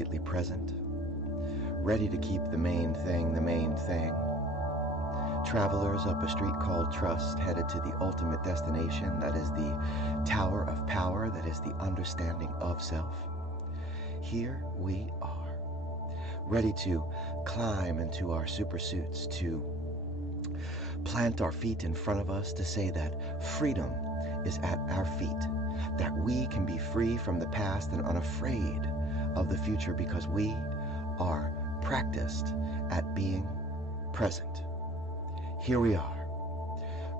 completely present, ready to keep the main thing the main thing. Travelers up a street called Trust, headed to the ultimate destination, that is the Tower of Power, that is the understanding of self. Here we are, ready to climb into our supersuits, to plant our feet in front of us, to say that freedom is at our feet, that we can be free from the past and unafraid of the future because we are practiced at being present. Here we are,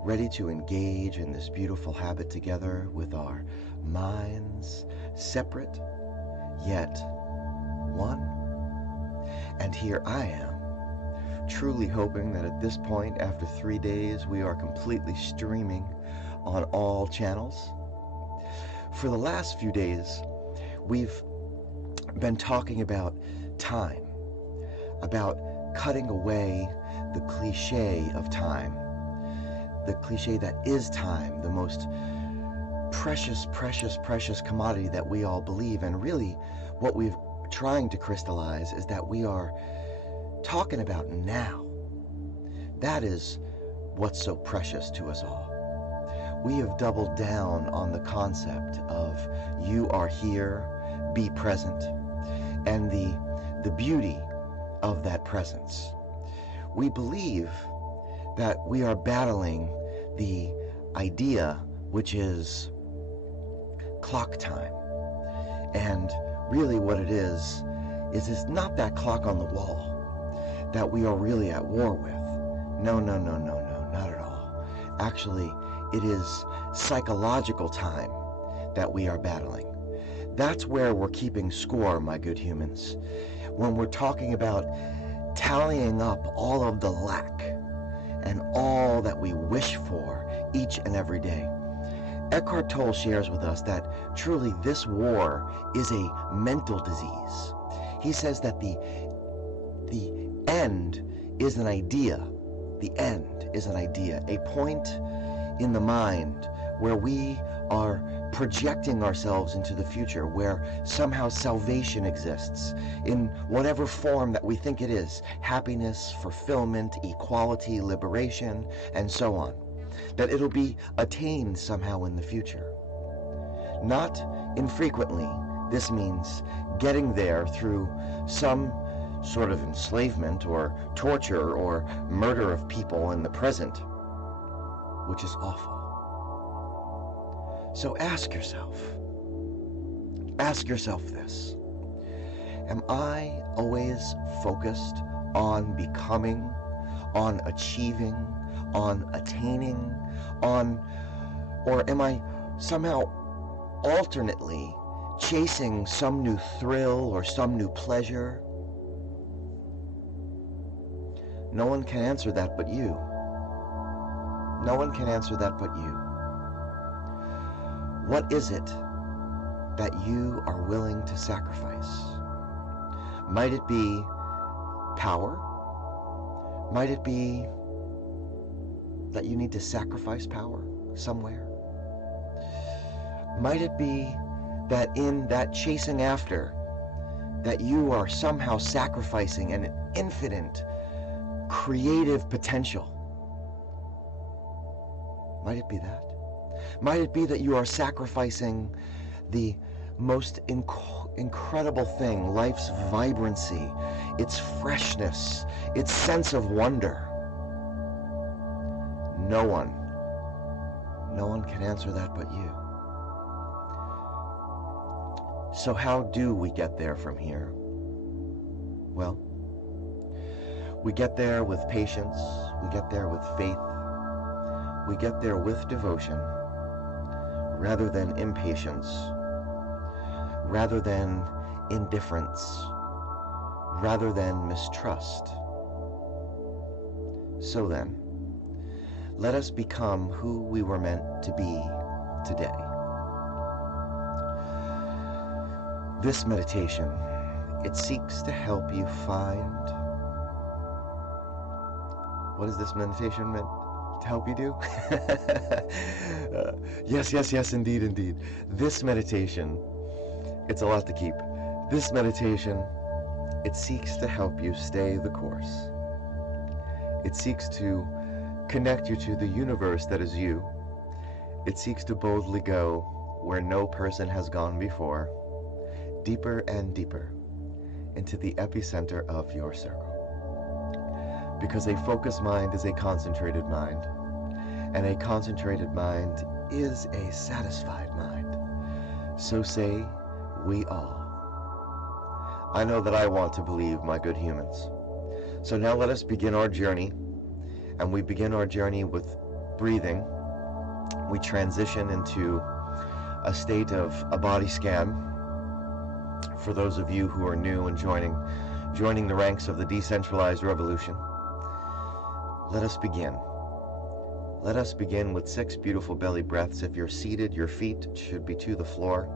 ready to engage in this beautiful habit together with our minds separate, yet one. And here I am, truly hoping that at this point, after 3 days, we are completely streaming on all channels. For the last few days, we've been talking about time, about cutting away the cliche of time, the cliche that is time, the most precious, precious, precious commodity that we all believe. And really, what we're trying to crystallize is that we are talking about now. That is what's so precious to us all. We have doubled down on the concept of you are here, be present, and the beauty of that presence. We believe that we are battling the idea, which is clock time. And really what it is it's not that clock on the wall that we are really at war with. No, not at all. Actually, it is psychological time that we are battling. That's where we're keeping score, my good humans. When we're talking about tallying up all of the lack and all that we wish for each and every day. Eckhart Tolle shares with us that truly this war is a mental disease. He says that the end is an idea. The end is an idea, a point in the mind where we are projecting ourselves into the future, where somehow salvation exists in whatever form that we think it is, happiness, fulfillment, equality, liberation, and so on, that it'll be attained somehow in the future. Not infrequently, this means getting there through some sort of enslavement or torture or murder of people in the present, which is awful. So ask yourself this. Am I always focused on becoming, on achieving, on attaining, or am I somehow alternately chasing some new thrill or some new pleasure? No one can answer that but you. No one can answer that but you. What is it that you are willing to sacrifice? Might it be power? Might it be that you need to sacrifice power somewhere? Might it be that in that chasing after, that you are somehow sacrificing an infinite creative potential? Might it be that? Might it be that you are sacrificing the most incredible thing, life's vibrancy, its freshness, its sense of wonder? No one can answer that but you. So how do we get there from here? Well, we get there with patience, we get there with faith, we get there with devotion, rather than impatience, rather than indifference, rather than mistrust. So then, let us become who we were meant to be today. This meditation, it seeks to help you find... What is this meditation meant to help you do? Yes, indeed. This meditation, it's a lot to keep. This meditation, it seeks to help you stay the course. It seeks to connect you to the universe that is you. It seeks to boldly go where no person has gone before, deeper and deeper into the epicenter of your circle. Because a focused mind is a concentrated mind, and a concentrated mind is a satisfied mind. So say we all. I know that I want to believe, my good humans. So now let us begin our journey, and we begin our journey with breathing. We transition into a state of a body scan. For those of you who are new and joining the ranks of the decentralized revolution, let us begin. Let us begin with 6 beautiful belly breaths. If you're seated, your feet should be to the floor.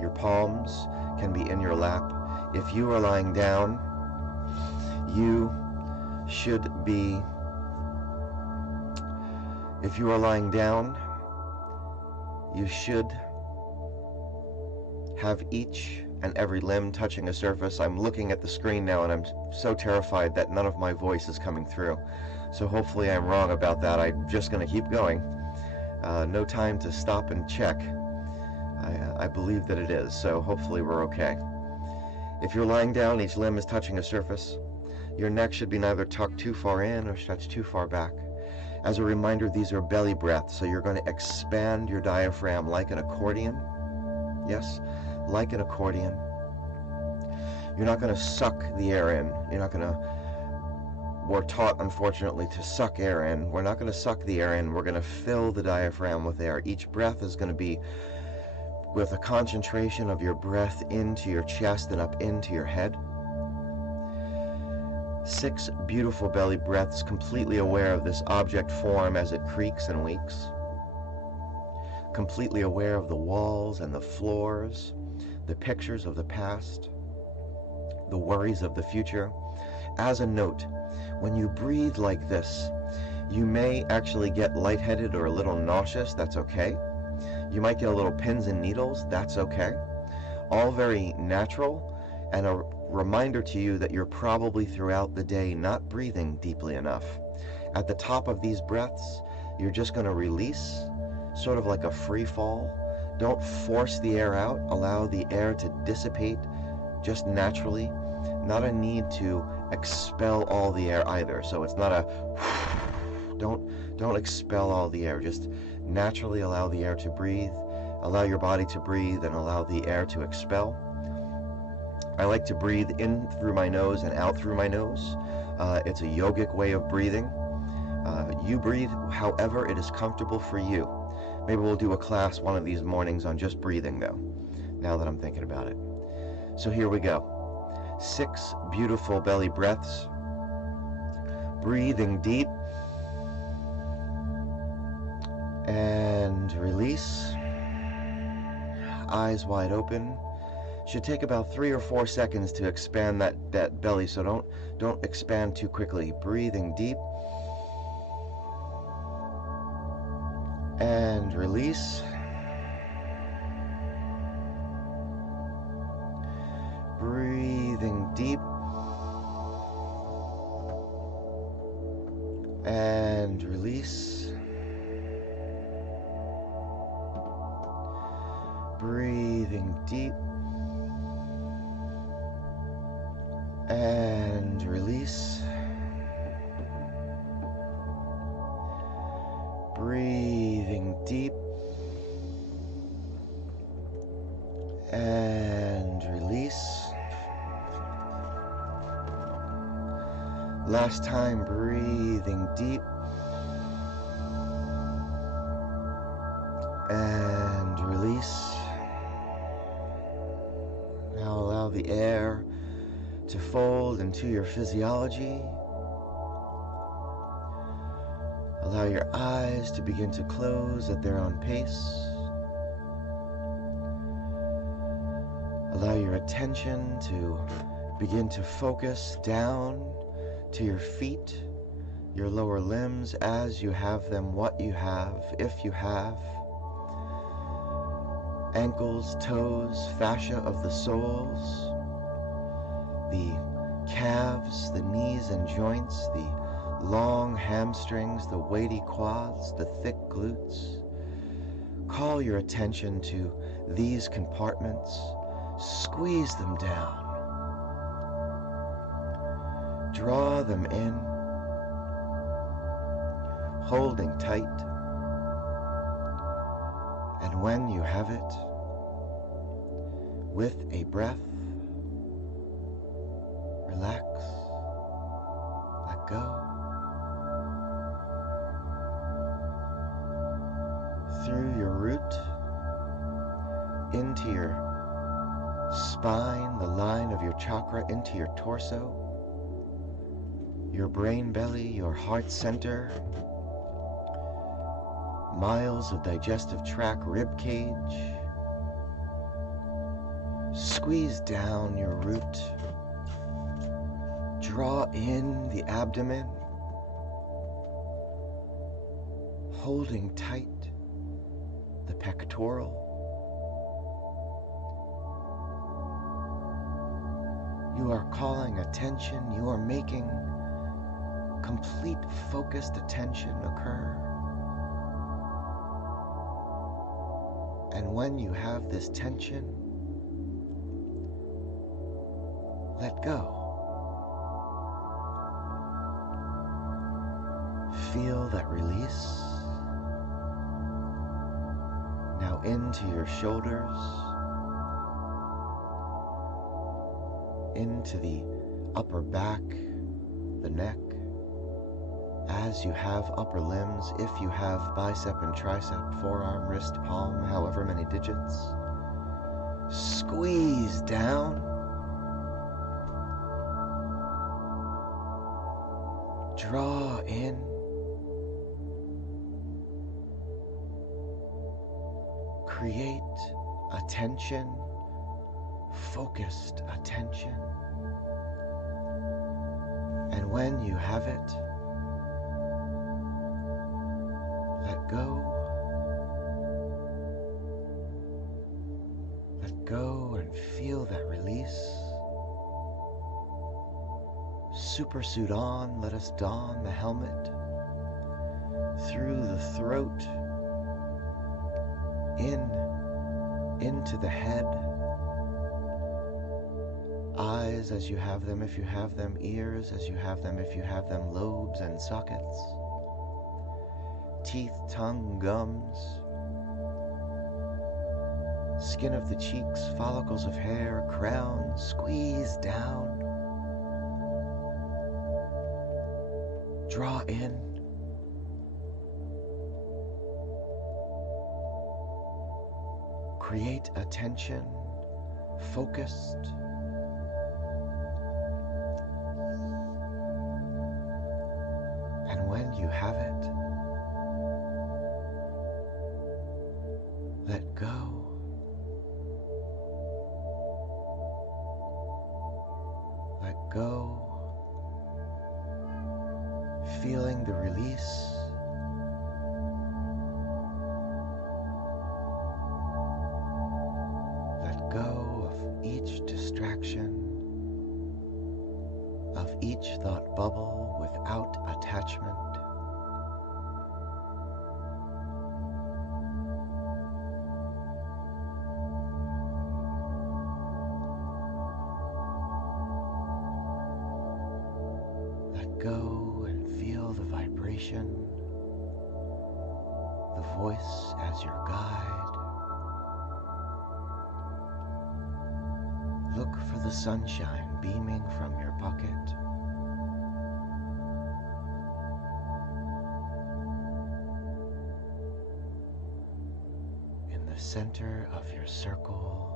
Your palms can be in your lap. If you are lying down, you should be, if you are lying down, you should have each and every limb touching a surface. I'm looking at the screen now and I'm so terrified that none of my voice is coming through. So hopefully I'm wrong about that. I'm just going to keep going. No time to stop and check. I believe that it is, so hopefully we're okay. If you're lying down, each limb is touching a surface. Your neck should be neither tucked too far in or stretched too far back. As a reminder, these are belly breaths, so you're going to expand your diaphragm like an accordion. Yes, like an accordion. You're not going to suck the air in. You're not going to, we're taught, unfortunately, to suck air in. We're not going to suck the air in. We're going to fill the diaphragm with air. Each breath is going to be with a concentration of your breath into your chest and up into your head. 6 beautiful belly breaths, completely aware of this object form as it creaks and weaks. Completely aware of the walls and the floors, the pictures of the past, the worries of the future. As a note, when you breathe like this, you may actually get lightheaded or a little nauseous. That's okay. You might get a little pins and needles. That's okay. All very natural, and a reminder to you that you're probably throughout the day not breathing deeply enough. At the top of these breaths, you're just going to release, sort of like a free fall. Don't force the air out. Allow the air to dissipate just naturally. Not a need to expel all the air either. So it's not a don't expel all the air. Just naturally allow the air to breathe. Allow your body to breathe and allow the air to expel. I like to breathe in through my nose and out through my nose. It's a yogic way of breathing. You breathe however it is comfortable for you. Maybe we'll do a class one of these mornings on just breathing though, now that I'm thinking about it. So here we go. 6 beautiful belly breaths. Breathing deep. And release. Eyes wide open. Should take about 3 or 4 seconds to expand that belly, so don't expand too quickly. Breathing deep. And release. Breathing deep. And release. Breathing deep. And release. Breathing deep. And release. Last time, breathing deep. And release. Now allow the air to fold into your physiology. Allow your eyes to begin to close at their own pace. Allow your attention to begin to focus down to your feet, your lower limbs as you have them, what you have, if you have. Ankles, toes, fascia of the soles. the calves, the knees and joints, the long hamstrings, the weighty quads, the thick glutes. Call your attention to these compartments. Squeeze them down. Draw them in, holding tight. And when you have it, with a breath, relax, let go. Through your root, into your spine, the line of your chakra, into your torso, your brain belly, your heart center, miles of digestive tract, rib cage. Squeeze down your root. Draw in the abdomen, holding tight the pectoral. You are calling attention, you are making complete focused attention occur. And when you have this tension, let go. Feel that release. Now into your shoulders, into the upper back, the neck. As you have upper limbs, if you have bicep and tricep, forearm, wrist, palm, however many digits, squeeze down. Draw in. Create attention, focused attention. And when you have it, let go. Let go and feel that release. Super suit on, let us don the helmet. Through the throat, into the head. Eyes as you have them, if you have them. Ears as you have them, if you have them. Lobes and sockets. Teeth, tongue, gums. Skin of the cheeks, follicles of hair, crown. Squeeze down. Draw in. Create attention, focused. And when you have it, let go. Let go. Feeling the release. Let go of each distraction, of each thought bubble without attachment. Let go and feel the vibration, the voice as your guide. Look for the sunshine beaming from your pocket. In the center of your circle,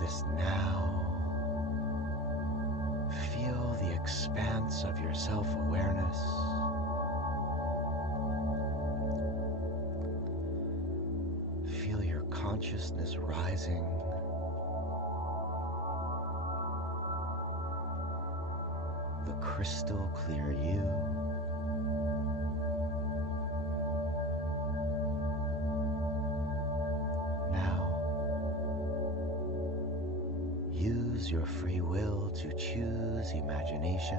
this now, feel the expanse of your self-awareness. Feel your consciousness rising. The crystal clear you. Now, Use your free will to choose imagination.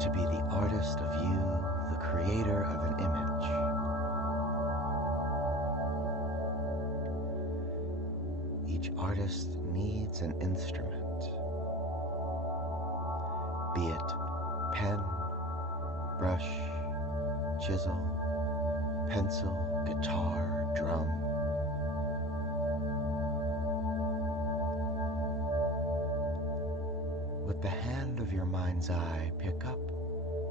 To be the artist of you, the creator of an image. Each artist needs an instrument, be it pen, brush, chisel, pencil, guitar, drum. With the hand of your mind's eye, pick up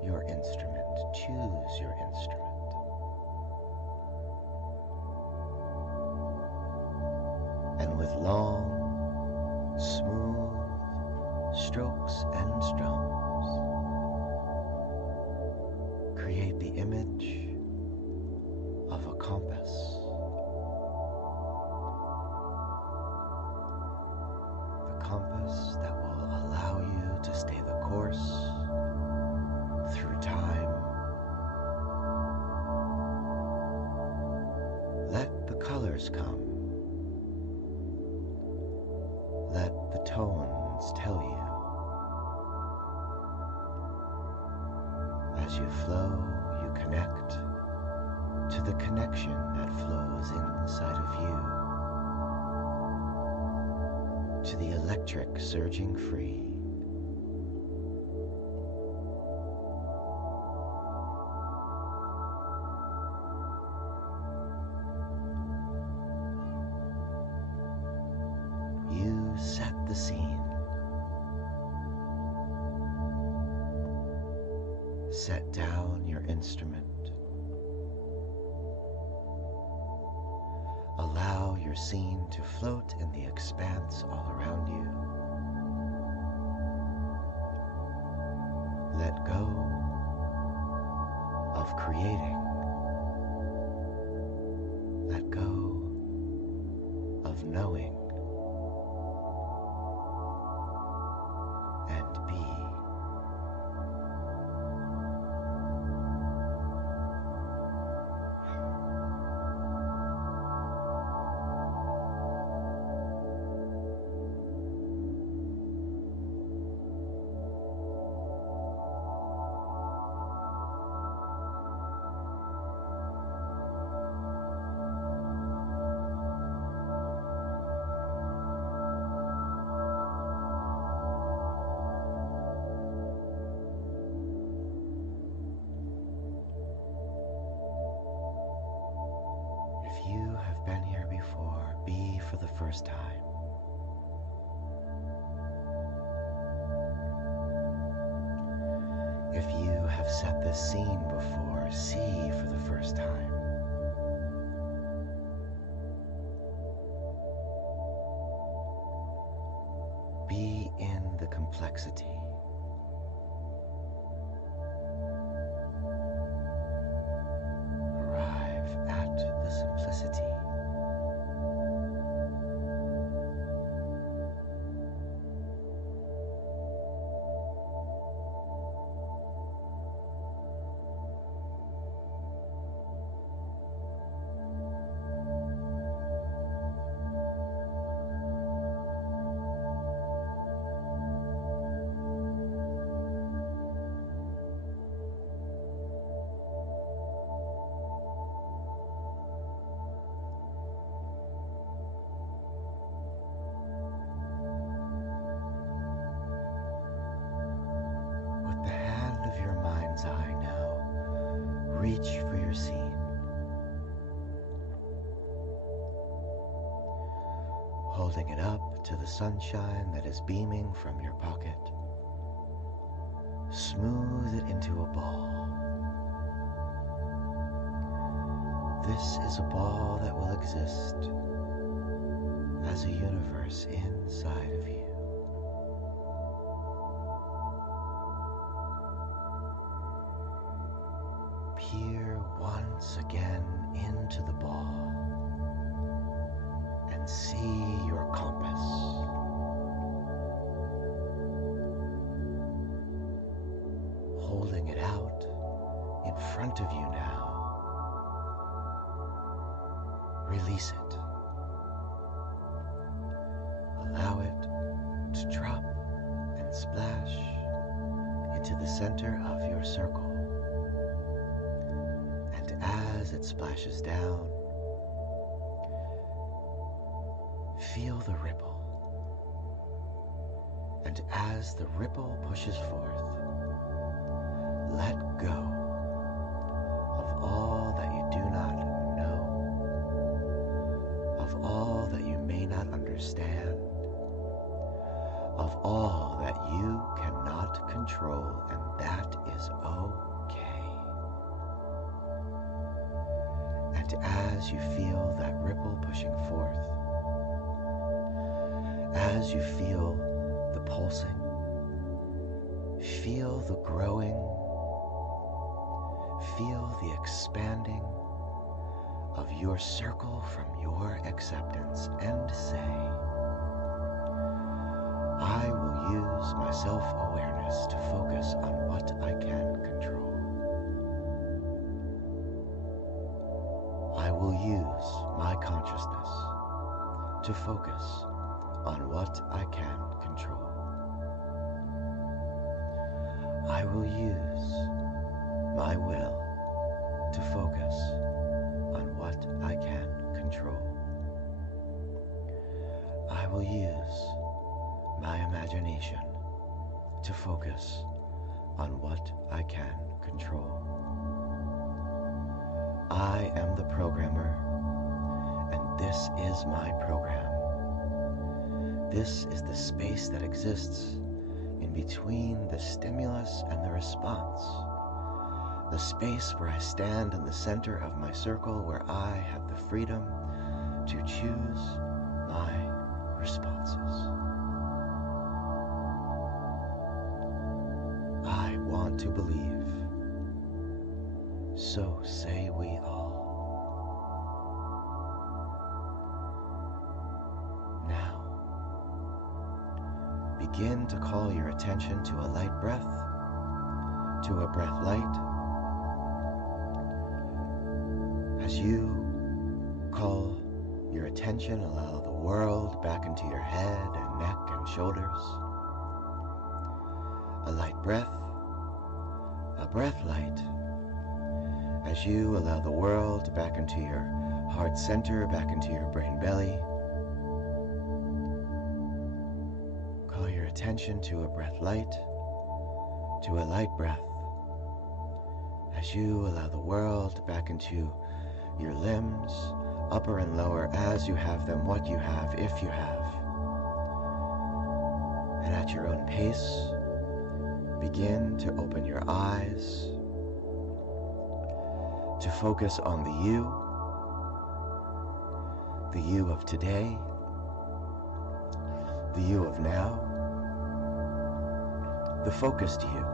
your instrument, choose your instrument. And with long, smooth strokes and strums, create the image of a compass. The compass that will allow you to stay the course through time. Let the colors come. Let the tones tell you. As you flow, you connect to the connection that flows inside of you, to the electric surging free. You set the scene. Set down your instrument. Allow your scene to float in the expanse all around you. Let go of creating. Let go of knowing. And be. If you have been here before, be for the first time. If you have set this scene before, see for the first time. Be in the complexity. Arrive at the simplicity. Eye now, reach for your scene. Holding it up to the sunshine that is beaming from your pocket, smooth it into a ball. This is a ball that will exist as a universe inside of you. Peer once again into the ball and see your compass. Holding it out in front of you now, release it. Allow it to drop and splash into the center of your circle. And as it splashes down, feel the ripple. And as the ripple pushes forth, let go of all that you do not know, of all that you may not understand, of all that you cannot control, and that is okay. And as you feel that ripple pushing forth, as you feel the pulsing, feel the growing, feel the expanding of your circle from your acceptance, and say, I will use my self-awareness to focus on what I can control. I will use my consciousness to focus on what I can control. I will use my will to focus on what I can control. I will use my imagination to focus on what I can control. I am the programmer, and this is my program. This is the space that exists in between the stimulus and the response. The space where I stand in the center of my circle, where I have the freedom to choose my responses. I want to believe, so say we all. Now, begin to call your attention to a light breath, to a breath light. As you call your attention, allow the world back into your head and neck and shoulders. A light breath, a breath light. As you allow the world back into your heart center, back into your brain belly. Call your attention to a breath light, to a light breath. As you allow the world back into your limbs, upper and lower, as you have them, what you have, if you have. And at your own pace, begin to open your eyes, to focus on the you of today, the you of now, the focused you,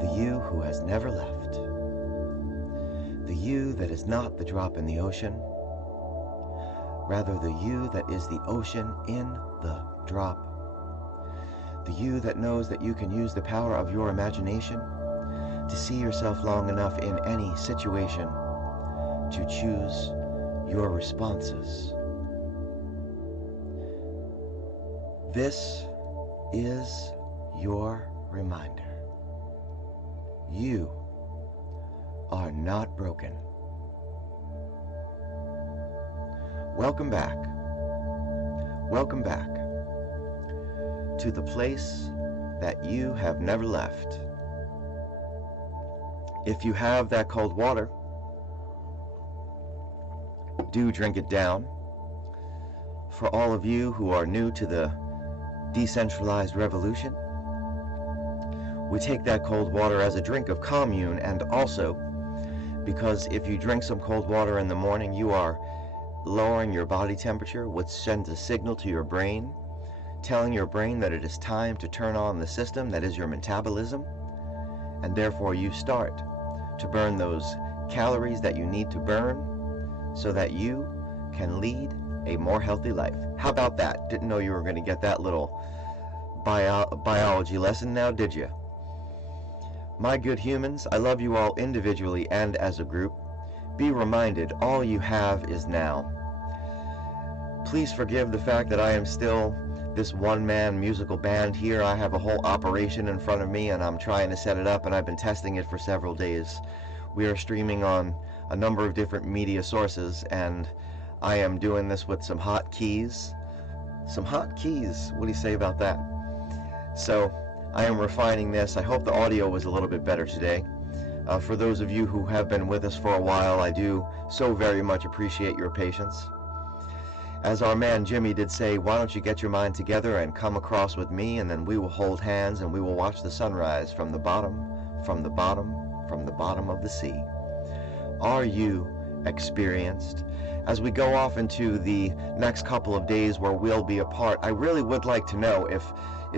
the you who has never left, the you that is not the drop in the ocean, rather the you that is the ocean in the drop, the you that knows that you can use the power of your imagination to see yourself long enough in any situation to choose your responses. This is your reminder. You are not broken. Welcome back. Welcome back to the place that you have never left. If you have that cold water, do drink it down. For all of you who are new to the decentralized revolution, we take that cold water as a drink of commune, and also because if you drink some cold water in the morning, you are lowering your body temperature, which sends a signal to your brain, telling your brain that it is time to turn on the system that is your metabolism, and therefore you start to burn those calories that you need to burn so that you can lead a more healthy life. How about that? Didn't know you were going to get that little biology lesson now, did you? My good humans, I love you all individually and as a group. Be reminded, all you have is now. Please forgive the fact that I am still this one-man musical band here. I have a whole operation in front of me, and I'm trying to set it up, and I've been testing it for several days. We are streaming on a number of different media sources, and I am doing this with some hot keys. Some hot keys, what do you say about that? So I am refining this. I hope the audio was a little bit better today. For those of you who have been with us for a while, I do so very much appreciate your patience. As our man Jimmy did say, why don't you get your mind together and come across with me, and then we will hold hands and we will watch the sunrise from the bottom, from the bottom, from the bottom of the sea. Are you experienced? As we go off into the next couple of days where we'll be apart, I really would like to know if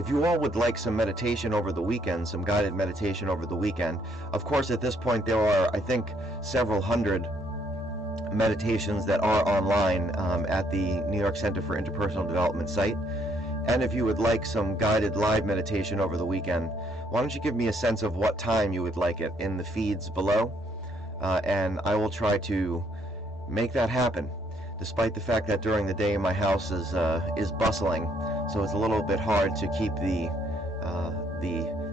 you all would like some meditation over the weekend, some guided meditation over the weekend. Of course, at this point, there are, I think, several hundred meditations that are online at the New York Center for Interpersonal Development site. And if you would like some guided live meditation over the weekend, why don't you give me a sense of what time you would like it in the feeds below, and I will try to make that happen, despite the fact that during the day my house is bustling, so it's a little bit hard to keep the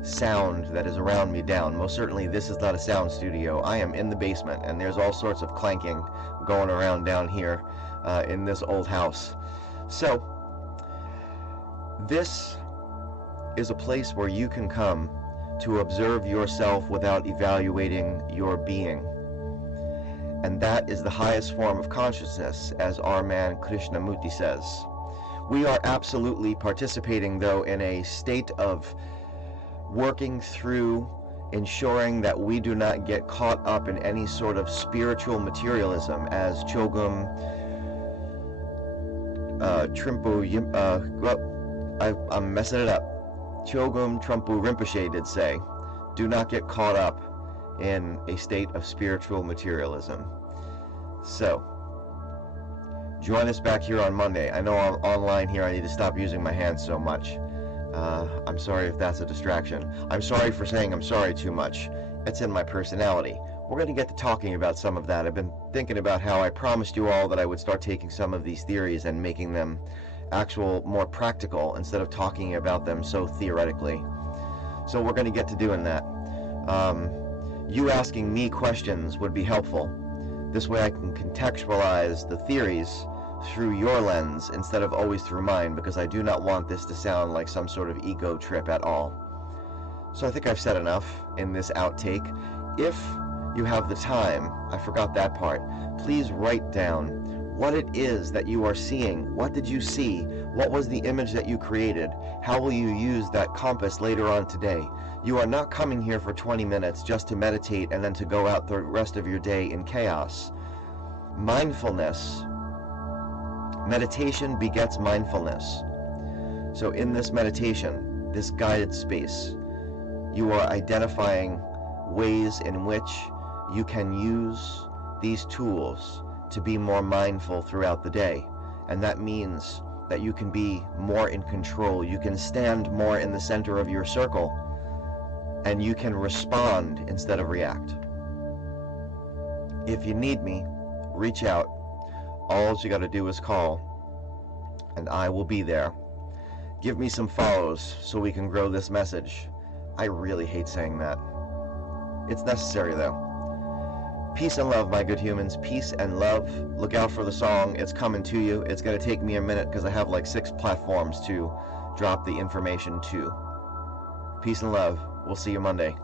sound that is around me down. Most certainly this is not a sound studio. I am in the basement, and there's all sorts of clanking going around down here in this old house. So this is a place where you can come to observe yourself without evaluating your being. And that is the highest form of consciousness, as our man Krishnamurti says. We are absolutely participating, though, in a state of working through ensuring that we do not get caught up in any sort of spiritual materialism, as Chogyam I'm messing it up. Chogyam Trungpa Rinpoche did say, do not get caught up in a state of spiritual materialism. So, join us back here on Monday. I know I'm online here. I need to stop using my hands so much. I'm sorry if that's a distraction. I'm sorry for saying I'm sorry too much. It's in my personality. We're going to get to talking about some of that. I've been thinking about how I promised you all that I would start taking some of these theories and making them actual, more practical, instead of talking about them so theoretically. So we're going to get to doing that. You asking me questions would be helpful. This way I can contextualize the theories through your lens instead of always through mine, because I do not want this to sound like some sort of ego trip at all. So I think I've said enough in this outtake. If you have the time, I forgot that part, please write down what it is that you are seeing. What did you see? What was the image that you created? How will you use that compass later on today? You are not coming here for 20 minutes just to meditate and then to go out the rest of your day in chaos. Mindfulness, meditation begets mindfulness. So in this meditation, this guided space, you are identifying ways in which you can use these tools to be more mindful throughout the day. And that means that you can be more in control. You can stand more in the center of your circle, and you can respond instead of react. If you need me, reach out. All you got to do is call, and I will be there. Give me some follows so we can grow this message. I really hate saying that. It's necessary, though. Peace and love, my good humans. Peace and love. Look out for the song. It's coming to you. It's going to take me a minute because I have like 6 platforms to drop the information to. Peace and love. We'll see you Monday.